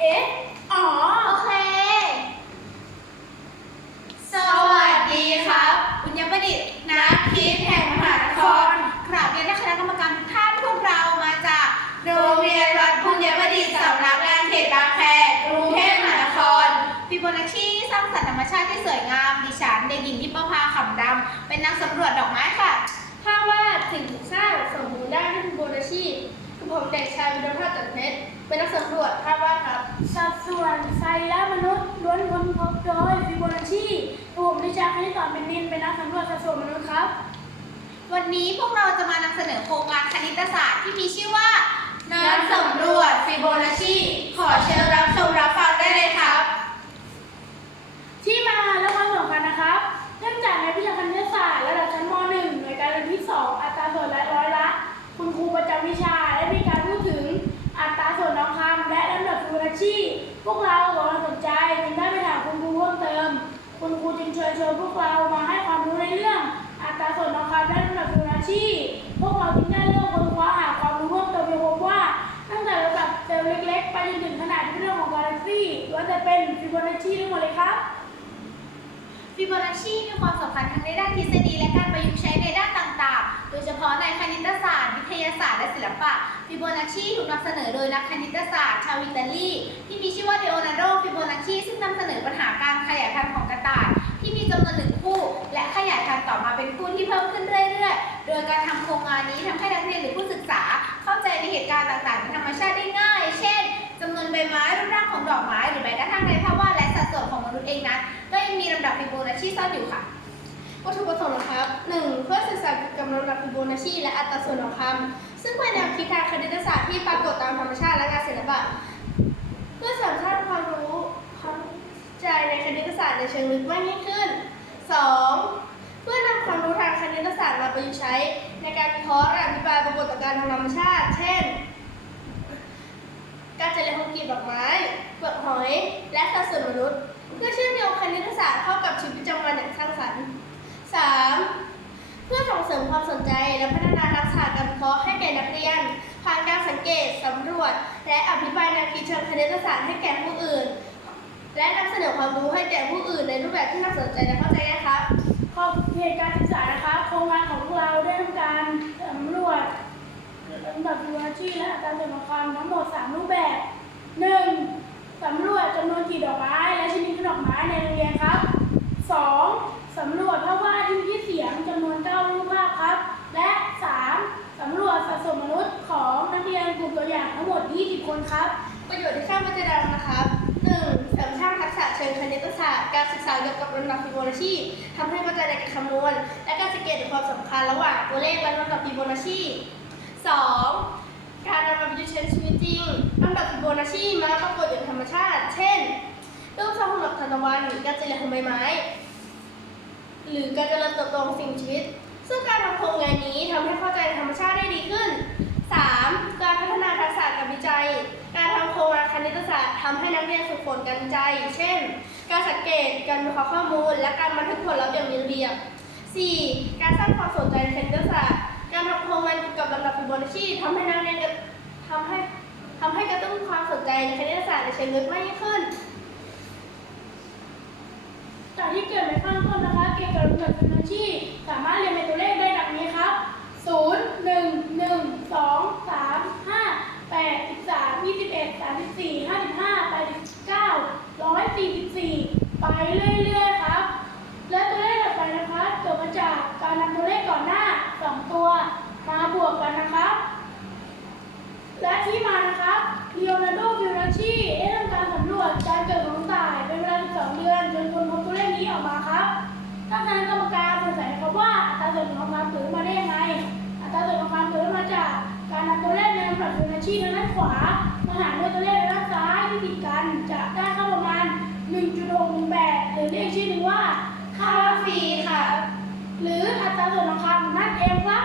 เอ๊ะ อ๋อ โอเค สวัสดีครับ บุญยประดิษฐ์นักคิดแห่งมหานครกราบเรียนท่านคณะกรรมการทุกท่านพวกเรามาจากโรงเรียนวัดบุญยประดิษฐ์สำนักงานเขตบางแคกรุงเทพมหานครฟิโบนัชชีสร้างสรรค์ธรรมชาติที่สวยงาม ดิฉันเด็กหญิงทิพย์ภาขำดำเป็นนักสำรวจดอกไม้ค่ะถ้าว่าสิ่งสมบูรณ์ได้ที่ฟิโบนัชชีคือ ผมเด็กชายวิรพัฒน์จันทร์เพชรเป็นนักสำรวจภาพวาดครับสัดส่วนไซและมนุษย์ล้วนค้นพบโดยฟิโบนัชชีผมดิชาคณิตศาสตร์เป็นนินเป็นนักสำรวจสัดส่วนมนุษย์ครับ วันนี้พวกเราจะมานำเสนอโครงการคณิตศาสตร์ที่มีชื่อว่านักสำรวจฟิโบนัชชีขอเชิญรับชมรับฟังได้เลยครับ ที่มาและ ฟิโบนัชชีมีความสำคัญทั้งในด้านทฤษฎีและการประยุกต์ใช้ในด้านต่างๆ โดยเฉพาะในคณิตศาสตร์ วิทยาศาสตร์และศิลปะ ฟิโบนัชชีถูกนำเสนอโดยนักคณิตศาสตร์ชาวอิตาลี ที่มีชื่อว่าเลโอนาร์โด ฟิโบนัชชีซึ่งนำเสนอปัญหาการขยายพันธุ์ของกระต่าย ที่มีจำนวนหนึ่งคู่ และขยายพันธุ์ต่อมาเป็นคู่ที่เพิ่มขึ้นเรื่อยๆ โดยการทำโครงงานนี้ทำให้นักเรียนหรือผู้ศึกษา เข้าใจในเหตุการณ์ต่างๆในธรรมชาติได้ง่าย เช่นจำนวนใบไม้รูปร่างของดอกไม้หรือแม้กระทั่งในภาวะ สัดส่วนของมนุษย์เองนั้นก็ยังมีลำดับฟิโบนัชชีซ่อนอยู่ค่ะวัตถุประสงค์นะครับ 1. เพื่อศึกษาเกี่ยวกับลำดับฟิโบนัชชีและอัตราส่วนทองคำซึ่งเป็นแนวคิดทางคณิตศาสตร์ที่ปรากฏตามธรรมชาติและงานศิลปะ เพื่อเสริมสร้างความรู้ความใจในคณิตศาสตร์ในเชิงลึกมากยิ่งขึ้น 2. เพื่อนำความรู้ทางคณิตศาสตร์มาประยุกต์ใช้ ในการวิเคราะห์และอธิบายปรากฏการณ์ทางธรรมชาติ เช่น การเจริญของกลีบ ดอกไม้เปลือกหอย และสัดส่วนมนุษย์ เพื่อเชื่อมโยงคณิตศาสตร์เข้ากับชีวิตประจำวันอย่างสร้างสรรค์ 3. เพื่อส่งเสริมความสนใจและพัฒนาทักษะการวิเคราะห์ให้แก่นักเรียนผ่านการสังเกตสำรวจ และอภิปรายแนวคิดเชิงคณิตศาสตร์ให้แก่ผู้อื่น และนำเสนอความรู้ให้แก่ผู้อื่นในรูปแบบที่น่าสนใจและเข้าใจง่ายครับขอบเขตการศึกษานะคะโครงงานของพวกเราได้ทำการสำรวจลำดับฟิโบนัชชีและอัตราส่วนทองคำทั้งหมด 3 รูปแบบ 1. สำรวจจำนวนกี่ดอกไม้และชนิดของดอกไม้ในโรงเรียนครับ 2. สำรวจภาพวาดที่มีเสียงจำนวน9รูปภาพครับ และ 3. สำรวจสัดส่วนมนุษย์ของนักเรียนกลุ่มตัวอย่างทั้งหมด 20 คนครับ ประโยชน์ที่ข้าพเจ้าได้รับนะครับ 1. เสริมสร้างทักษะเชิงคณิตศาสตร์การศึกษาเกี่ยวกับลำดับฟิโบนัชชีทำให้เข้าใจในการคำนวณ และการสังเกตถึงความสำคัญระหว่างตัวเลขและลำดับฟิโบนัชชี 2. การนำมาประยุกต์ใช้ชีวิตจริงำดับฟิโบนัชชีมักปรากฏอยู่ในธรรมชาติ เช่นรูปทรงของดอกทานตะวันการเจริญของใบไม้ หรือการเจริญเติบโตของสิ่งมีชีวิต ซึ่งการทำโครงงานนี้ทำให้เข้าใจธรรมชาติได้ดีขึ้น 3. การพัฒนาทักษะการวิจัย การทำโครงงานคณิตศาสตร์ทำให้นักเรียนฝึกฝนการวิจัย เช่น การสังเกต การวิเคราะห์ข้อมูล และการบันทึกผลลัพธ์อย่างมีระเบียบ 4. การสร้างความสนใจในคณิตศาสตร์ การทำโครงงานเกี่ยวกับลำดับฟิโบนัชชีทำให้นักเรียนทำให้ ทำให้กระตุ้นความสนใจในคณิตศาสตร์ในเชิงลึกมากยิ่งขึ้น จากที่เกิดในข้างต้นนะคะ เกี่ยวกับลำดับฟิโบนัชชีสามารถเรียนเป็นตัวเลขได้ดังนี้ครับ 0 1 1 2 3 5 8 13 21 34 55 89 144 ไปเรื่อยๆครับ และตัวเลขต่อไปนะคะเกิดมาจากการนำตัวเลขก่อนหน้า 2 ตัวมาบวกกันนะครับ และที่มานะครับเลโอนาร์โดฟิโบนัชชีได้ทำการสำรวจการเกิดของต่ายเป็นเวลา 12 เดือน จนค้นพบตัวเลขนี้ออกมาครับท่านคณะกรรมการสงสัยนะครับว่าอัตรา ส่วนของความเกิดมาได้ยังไง อัตราส่วนของความเกิดมาจาก การนำตัวเลขในลำดับฟิโบนัชชีทางด้านขวามาหารด้วยตัวเลขในด้านซ้ายที่ติดกันจะได้ค่าประมาณ 1.68หรือเรียกชื่อหนึ่งว่าค่าฟรีค่ะ หรืออัตราส่วนของคำนั่นเองครับ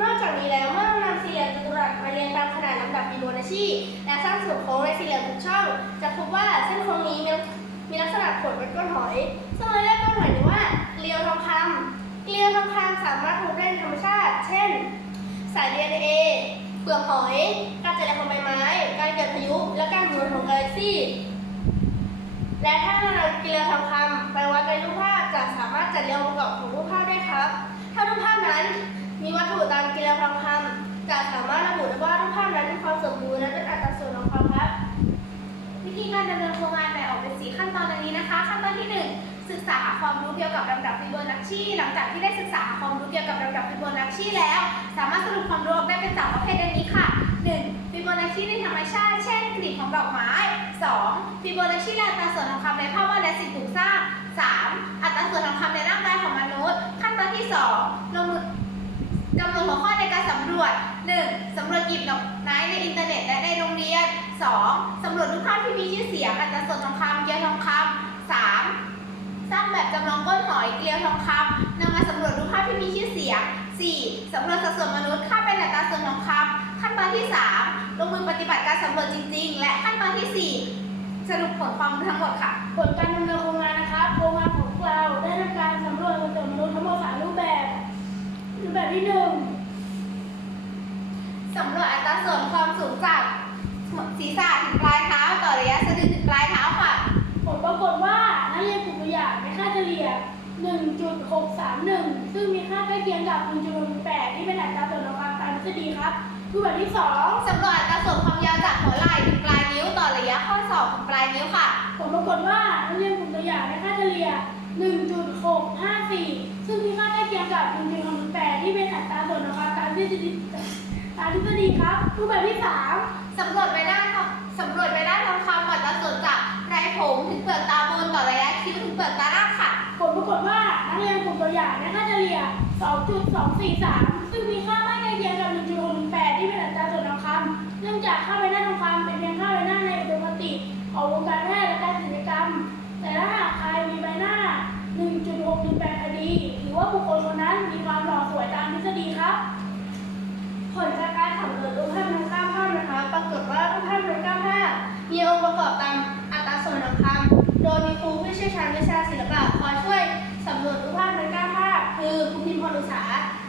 นอกจากนี้แล้วเมื่อนำสี่เหลี่ยมจัตุรัสมาเรียงตามขนาดลำดับฟิโบนัชชีและสร้างส่วนโค้งในสี่เหลี่ยมทุกช่อง จะพบว่าเส้นโค้งนี้มี มีลักษณะขดเป็นก้อนหอย ซึ่งเราเรียกก้อนหอยนี้ว่าเกลียวทองคำเกลียวทองคำสามารถพบได้ในธรรมชาติ เช่น สาย DNA เปลือกปลือกหอย การเจัดแรงของใบไม้ การเกิดพายุ และการหมุนของกาแล็กซี่ และถ้าเรานำเกลียวทองคำไปวัดในรูปภาพจะสามารถจัดเรียงองค์ประกอบของรูปภาพได้ครับ ถ้ารูปภาพนั้นมีวัตถุตามเกลียวทองคำจะสามารถระบุได้ว่ารูปภาพนั้นมีความสมบูรณ์และเป็นอัตราส่วนของความครับวิธีการดำเนินโครงงาน น4ขั้นตอนดังนี้นะคะ ขั้นตอนที่ 1 ศึกษาหาความรู้เกี่ยวกับลำดับฟิโบนัชชีหลังจากที่ได้ศึกษาหาความรู้เกี่ยวกับลำดับฟิโบนัชชีแล้ว สามารถสรุปความรู้ออกได้เป็นสามประเภทดังนี้ค่ะ 1. ฟิโบนัชชีในธรรมชาติ เช่นกลีบของดอกไม้ 2. ฟิโบนัชชีในอัตราส่วนทองคำในภาพวาดและสิ่งปลูกสร้าง 3. อัตราส่วนทองคำในร่างกายของมนุษย์ ขั้นตอนที่ 2 ลงมือกำหนดหัวข้อในการสำรวจ 1. สำรวจหยิบดอกไม้ในอินเทอร์เน็ตและในโรงเรียน 2. สำรวจรูปภาพที่มีชื่อเสียงอัตราส่วนทองคำเกลียวทองคำ 3. สร้างแบบจำลองก้นหอยเกลียวทองคำนำมาสำรวจรูปภาพที่มีชื่อเสียง 4. สำรวจสัดส่วนมนุษย์ค่าเป็นอัตราส่วนทองคำขั้นตอนที่ 3 ลงมือปฏิบัติการสำรวจจริง ๆ และขั้นตอนที่ 4 สรุปผลความรู้ทั้งหมดค่ะ ผลการดำเนินโครงงานนะครับโครงงานของพวกเราได้ทำการสำรวจสัดส่วนมนุษย์ทั้งหมดสามรูปแบบ รูปแบบที่หนึ่ง สำรวจอัตราส่วนความสูงจากศีรษะถึงปลายเท้าต่อระยะสะดือถึงปลายเท้าค่ะ ผลปรากฏว่านักเรียนกลุ่มตัวอย่างได้ค่าเฉลี่ย 1.631 ซึ่งมีค่าใกล้เคียงกับ1.68ที่เป็นอัตราส่วนของความตามทฤษฎีครับรูปแบบที่สองสำรวจอัตราส่วนความยาวจากหัวไหล่ถึงปลายนิ้วต่อระยะข้อศอกถึงปลายนิ้วค่ะ ผลปรากฏว่านักเรียนกลุ่มตัวอย่างได้ค่าเฉลี่ย 1.654 ซึ่งมีค่าใกล้เคียงกับ1.68ที่เป็นอัตราส่วนของความตามทฤษฎีตามทฤษฎีครับรูปแบบที่สามสำรวจใบหน้าทองสำรวจใบหน้าทองคำอัตราส่วนจากไรผมถึงเปลือกตาบนต่อระยะคิ้วถึงเปลือกตา ตัวอย่างได้ค่าเฉลี่ย 2.243 ซึ่งมีค่าใกล้เคียงกับ 1.68ที่เป็นอัตราส่วนทองคำเนื่องจากค่าใบหน้าทองคำเป็นเพียงค่าใบหน้าในปกติของวงการแพทย์และการศัลยกรรม แต่ถ้าหากใครมีใบหน้า 1.618พอดีถือว่าบุคคลคนนั้นมีความหล่อสวยตามทฤษฎีครับ ผลจากการสำรวจรูปภาพทั้ง9ภาพนะคะ ปรากฏว่ารูปภาพทั้ง9ภาพมีองค์ประกอบตามอัตราส่วนทองคำโดยมีครูผู้เชี่ยวชาญวิชาศิลปะคอยช่วยสำรวจรูปภาพทั้ง9ภาพคือ อุษา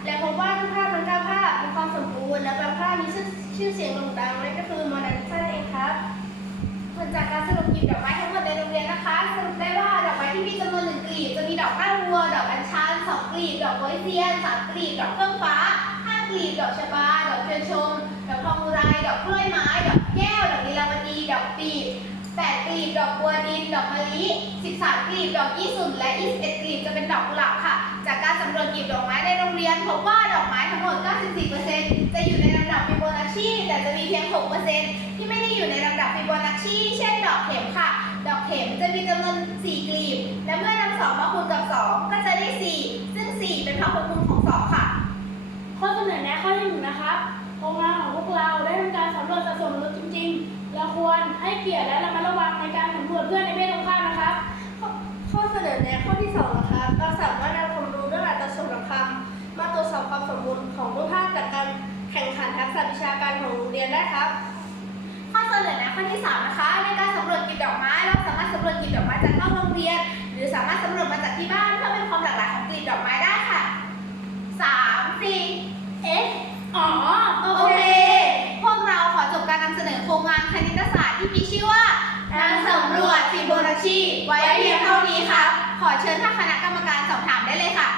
และพบว่ารูปภาพทั้ง9ภาพมีความสมบูรณ์และบางภาพมีชื่อชื่อเสียงโด่งดังนั่นก็คือโมนาลิซาเองครับผลจากการสรุปกลีบดอกไม้ทั้งหมดในโรงเรียนนะคะสรุปได้ว่าดอกไม้ที่มีจำนวนหนึ่งกลีบจะมีดอกหน้าวัว ดอกอัญชันสองกลีบดอกโปยเซียนสามกลีบดอกเครื่องฟ้าห้ากลีบดอกชะบา ดอกเทียนชม ดอกทองอุไรดอกกล้วยไม้ ดอกแก้ว ดอกลีลาวดี ดอกปีบ แปดกลีบดอกบัวดิน ดอกมะลิสิบสามกลีบดอกยี่สุนและยี่สิบเอ็ดกลีบจะเป็นดอกกุหลาบค่ะ จากการสำรวจกลีบดอกไม้ในโรงเรียนพบว่าดอกไม้ทั้งหมด 94%จะอยู่ในลำดับฟิโบนัชชีแต่จะมีเพียง 6%ที่ไม่ได้อยู่ในลำดับฟิโบนัชชีเช่นดอกเข็มค่ะ ดอกเข็มจะมีจำนวน 4 กลีบ และเมื่อนำ2มาคูณกับ 2 ก็จะได้ 4 ซึ่ง 4 เป็นพหุคูณของ 2 ค่ะ ข้อเสนอแนะข้อที่หนึ่งนะครับโครงงานของพวกเราได้ทำการสำรวจสัดส่วนมนุษย์จริงๆ เราควรให้เกียรติและระมัดระวังในการสำรวจเพื่อนในเพศตรงข้ามนะครับ ข้อข้อเสนอแนะข้อที่2นะคะเราสามารถนำความรู้เรื่องอัตราส่วนทองคำมาตรวจสอบความสมบูรณ์ของรูปภาพจากการแข่งขันทักษะวิชาการของโรงเรียนได้ครับ ข้อเสนอแนะข้อที่ 3 นะคะ ในการสำรวจกลีบดอกไม้ เราสามารถสำรวจกลีบดอกไม้จากนอกโรงเรียน หรือสามารถสำรวจมาจากที่บ้านเพื่อเป็นความหลากหลายของกลีบดอกไม้ได้ค่ะ 3 4 เอ๊ะ อ๋อ โอเค พวกเราขอจบการนำเสนอโครงงานคณิตศาสตร์ที่มีชื่อว่าการสำรวจฟิโบนั ชีไว้เพียงเท่านี้ครับ ขอเชิญท่านคณะกรรมการสอบถามได้เลยค่ะ